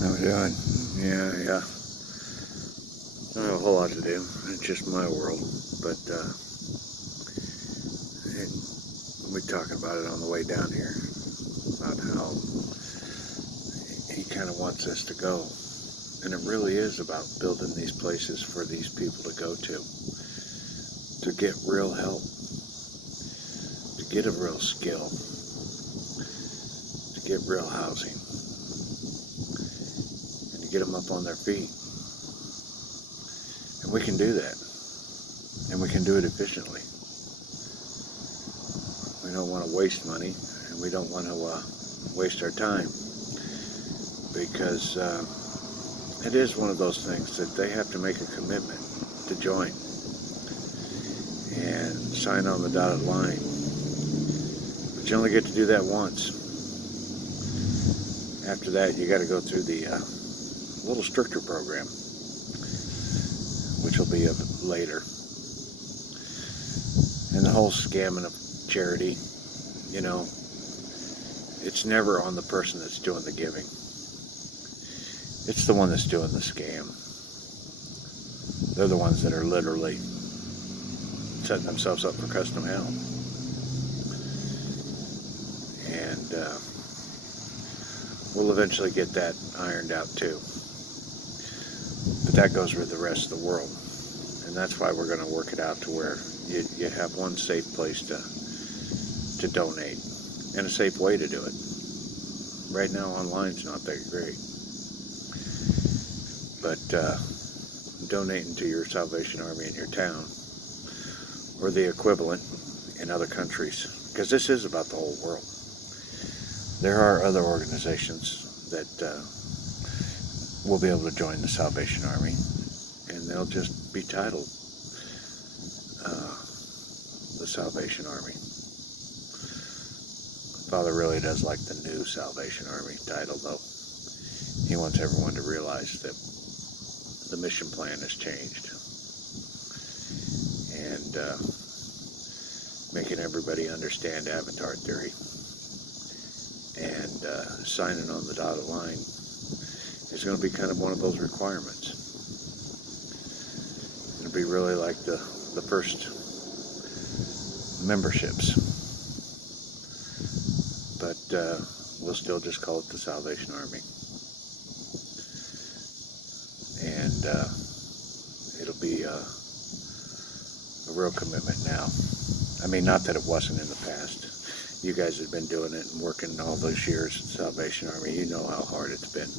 How we doing? Yeah. Not a whole lot to do. It's just my world. But and we're talking about it on the way down here about how he kind of wants us to go, and it really is about building these places for these people to go to get real help, to get a real skill, to get real housing, and to get them up on their feet. And we can do that, and we can do it efficiently. We don't want to waste money, and we don't want to waste our time, because it is one of those things that they have to make a commitment to join and sign on the dotted line. But you only get to do that once. After that, you got to go through the little stricter program, which will be later. And the whole scamming of charity, it's never on the person that's doing the giving. It's the one that's doing the scam. They're the ones that are literally setting themselves up for custom hell. And we'll eventually get that ironed out too. But that goes with the rest of the world. And that's why we're going to work it out to where you have one safe place to donate, and a safe way to do it. Right now online's not that great. But donating to your Salvation Army in your town, or the equivalent in other countries, because this is about the whole world. There are other organizations that will be able to join the Salvation Army, and they'll just be titled the Salvation Army. Father really does like the new Salvation Army title, though. He wants everyone to realize that the mission plan has changed, and making everybody understand Avatar theory, and signing on the dotted line is going to be kind of one of those requirements. It'll be really like the first memberships, but we'll still just call it the Salvation Army. And it'll be a real commitment now. I mean, not that it wasn't in the past. You guys have been doing it and working all those years at Salvation Army. You know how hard it's been.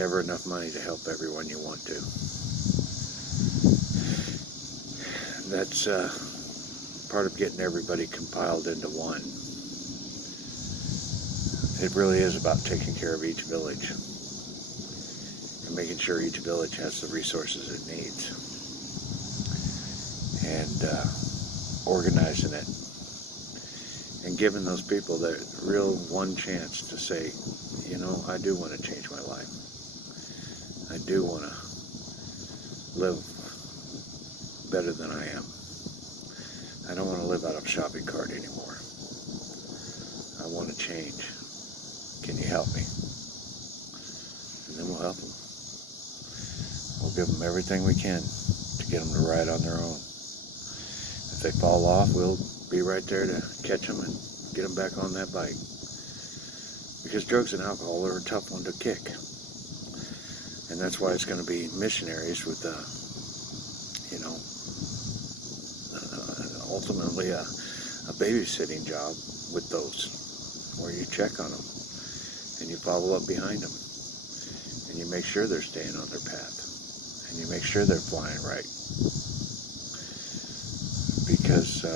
Never enough money to help everyone you want to. That's part of getting everybody compiled into one. It really is about taking care of each village and making sure each village has the resources it needs, and organizing it and giving those people the real one chance to say, I do want to change my life. I do want to live better than I am. I don't want to live out of a shopping cart anymore. I want to change. Can you help me? And then we'll help them. We'll give them everything we can to get them to ride on their own. If they fall off, we'll be right there to catch them and get them back on that bike. Because drugs and alcohol are a tough one to kick. And that's why it's going to be missionaries with, ultimately a babysitting job with those, where you check on them and you follow up behind them and you make sure they're staying on their path and you make sure they're flying right, because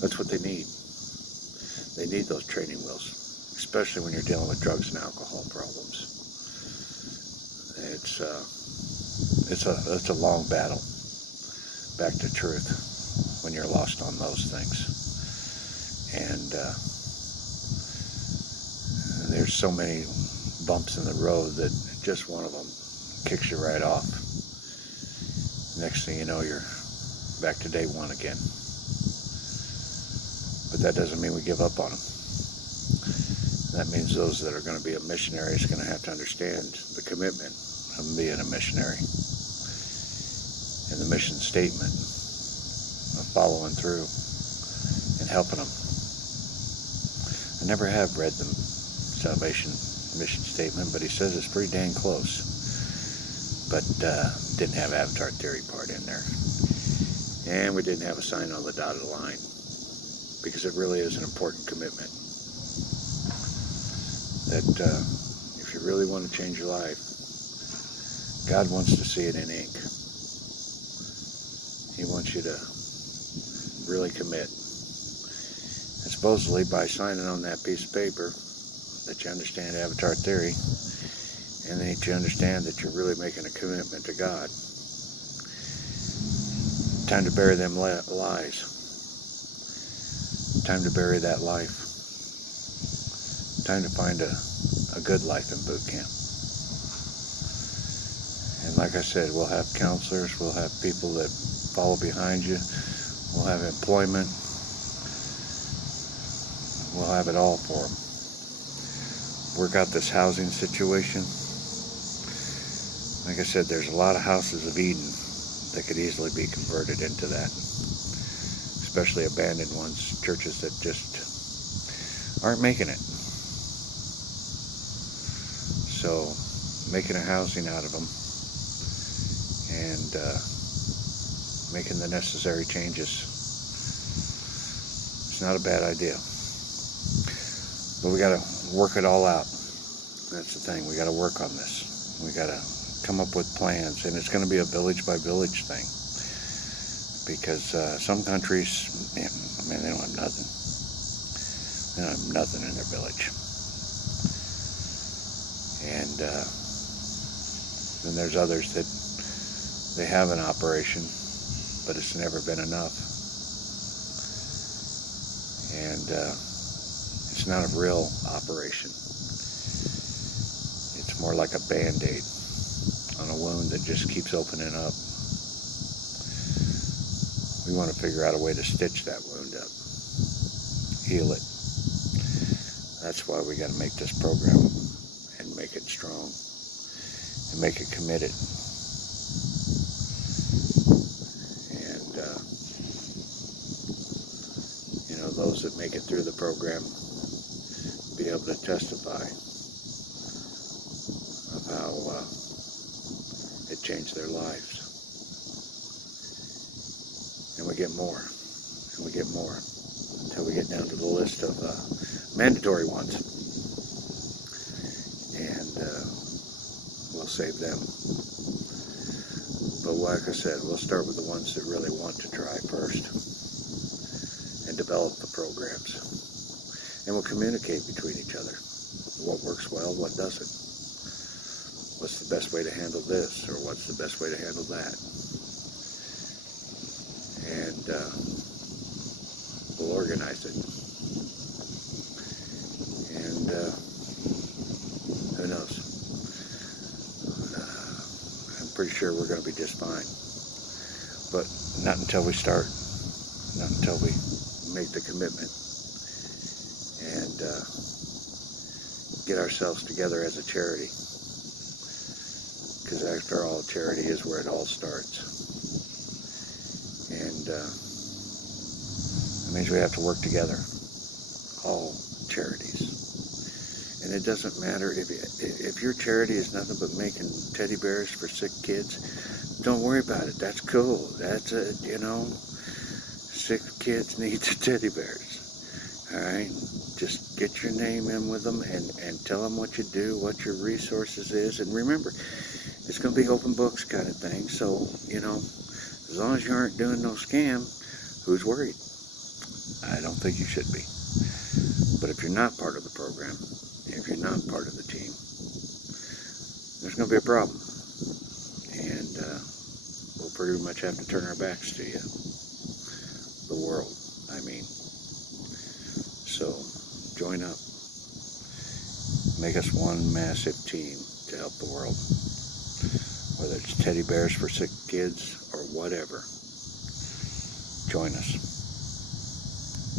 that's what they need. They need those training wheels, especially when you're dealing with drugs and alcohol problems. It's a long battle back to truth when you're lost on those things. And there's so many bumps in the road that just one of them kicks you right off. Next thing you know, you're back to day one again. But that doesn't mean we give up on them. That means those that are going to be a missionary is going to have to understand the commitment of being a missionary and the mission statement of following through and helping them. I never have read the Salvation mission statement, but he says it's pretty dang close. But didn't have Avatar Theory part in there. And we didn't have a sign on the dotted line, because it really is an important commitment. That if you really want to change your life, God wants to see it in ink. He wants you to really commit. And supposedly by signing on that piece of paper that you understand Avatar Theory, and that you understand that you're really making a commitment to God. Time to bury them lies. Time to bury that life. Time to find a good life in boot camp. And like I said, we'll have counselors, we'll have people that follow behind you, we'll have employment, we'll have it all for them. Work out this housing situation. Like I said, there's a lot of houses of Eden that could easily be converted into that, especially abandoned ones, churches that just aren't making it. So making a housing out of them and making the necessary changes, it's not a bad idea. But we got to work it all out. That's the thing. We got to work on this. We got to come up with plans, and it's going to be a village by village thing, because some countries, man, they don't have nothing. They don't have nothing in their village. And then there's others that they have an operation, but it's never been enough. And it's not a real operation. It's more like a Band-Aid on a wound that just keeps opening up. We want to figure out a way to stitch that wound up, heal it. That's why we got to make this program and make it strong and make it committed. And those that make it through the program be able to testify of how it changed their lives. And we get more, and we get more, until we get down to the list of mandatory ones. And we'll save them. But like I said, we'll start with the ones that really want to try first and develop the programs. And we'll communicate between each other. What works well, what doesn't. What's the best way to handle this, or what's the best way to handle that? And we'll organize it. And who knows? I'm pretty sure we're going to be just fine. But not until we start. Not until we make the commitment and get ourselves together as a charity. Because after all, charity is where it all starts. And that means we have to work together, all charities. And it doesn't matter if your charity is nothing but making teddy bears for sick kids. Don't worry about it. That's cool. That's sick kids need the teddy bears. All right, just get your name in with them and tell them what you do, what your resources is, and remember, it's going to be open books kind of thing. So as long as you aren't doing no scam, who's worried? I don't think you should be. But if you're not part of the program, if you're not part of the team, there's going to be a problem. And we'll pretty much have to turn our backs to you. The world, I mean. So, join up. Make us one massive team to help the world. Whether it's teddy bears for sick kids or whatever. Join us.